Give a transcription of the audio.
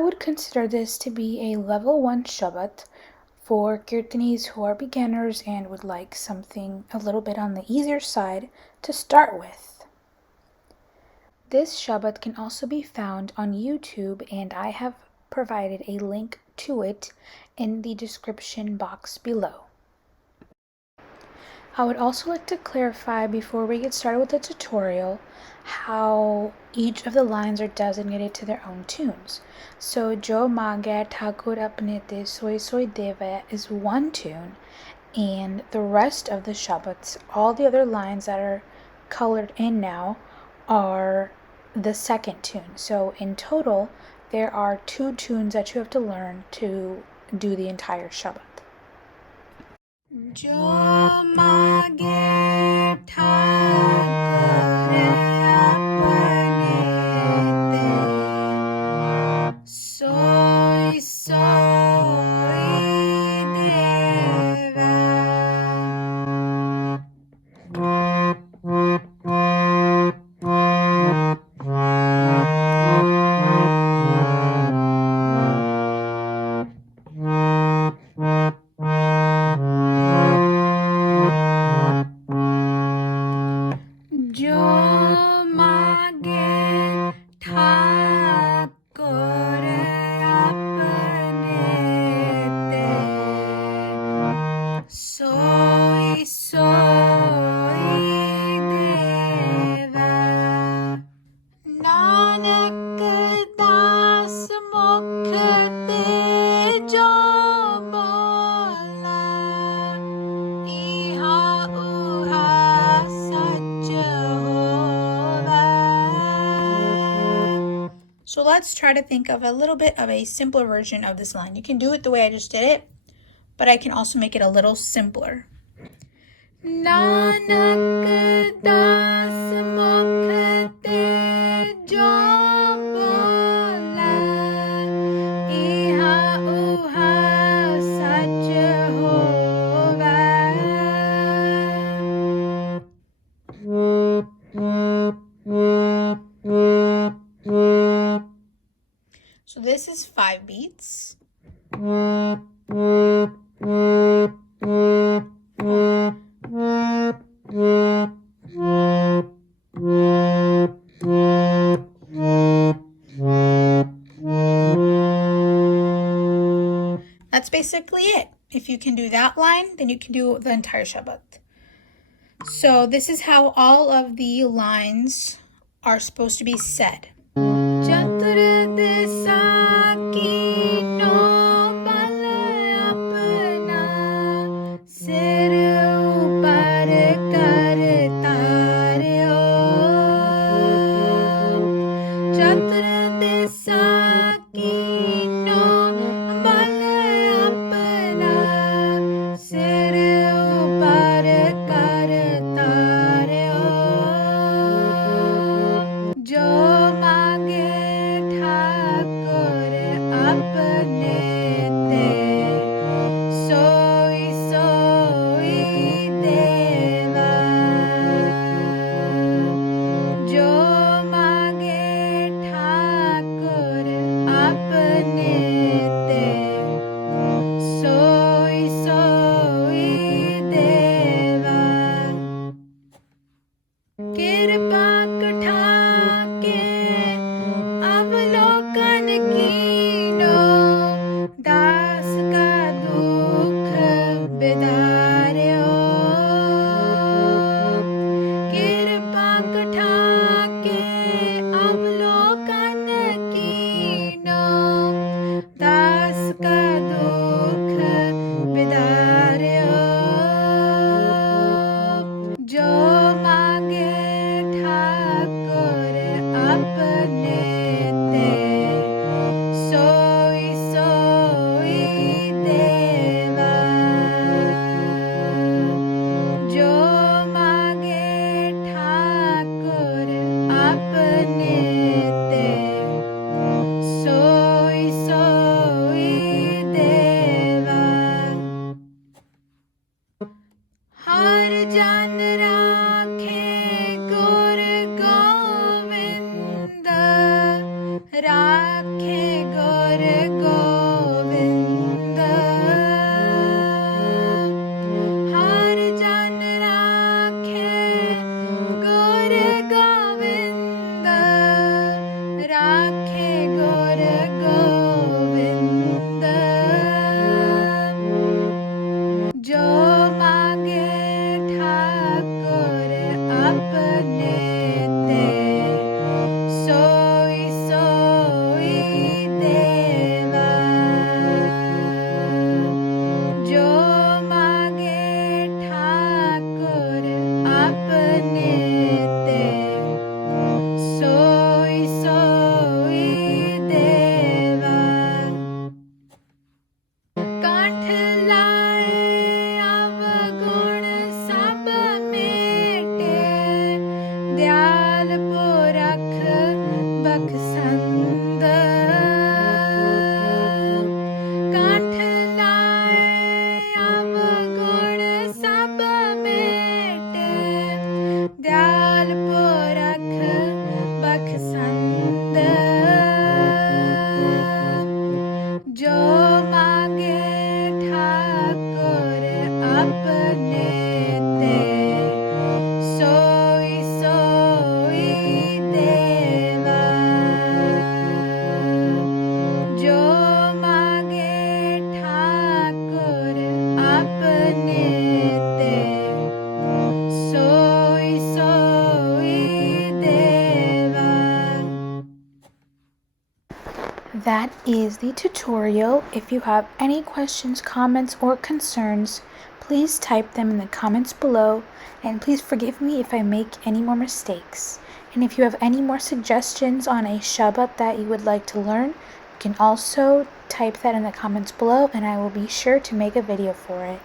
would consider this to be a level 1 Shabath for Kirtanis who are beginners and would like something a little bit on the easier side to start with. This Shabath can also be found on YouTube, and I have provided a link to it in the description box below. I would also like to clarify before we get started with the tutorial how each of the lines are designated to their own tunes. So Jo Maageh Thaakur Apune Soiee Soiee Dhevai is one tune, and the rest of the Shabaths, all the other lines that are colored in now, are the second tune. So in total, there are 2 tunes that you have to learn to do the entire Shabath. Jo Maageh Thaakur Apune Soiee Soiee Jo Maageh Thaakur Apune Soiee Soiee Dhevai Nanak Das Mukh te jo bola iha uha sach hova. So let's try to think of a little bit of a simpler version of this line. You can do it the way I just did it, but I can also make it a little simpler. Nanak Das Mukh te jo bola iha uha sach hova. So this is 5 beats. That's basically it. If you can do that line, then you can do the entire Shabath. So this is how all of the lines are supposed to be said. Jo Maageh Thaakur ਦਿਆਲ ਪੁਰਖ ਬਖਸ਼ੰਦ ਕਾਠ ਲਾਏ ਅਵਗੁਣ ਸਭ ਮੇਟ ਦਿਆਲ ਪੁਰਖ ਬਖਸ਼ੰਦ ਜੋ ਮਾਗੇ ਠਾਕੁਰ ਆਪਣੇ ਤੇ ਸੋਈ ਸੋਈ ਦੇਵਾ ਜੋ ਮਾਗੇ ਠਾਕੁਰ ਆਪਣੇ ਤੇ ਸੋਈ ਸੋਈ ਦੇਵਾ। That is the tutorial. If you have any questions, comments, or concerns, please type them in the comments below, and please forgive me if I make any more mistakes. And if you have any more suggestions on a Shabath that you would like to learn, you can also type that in the comments below, and I will be sure to make a video for it.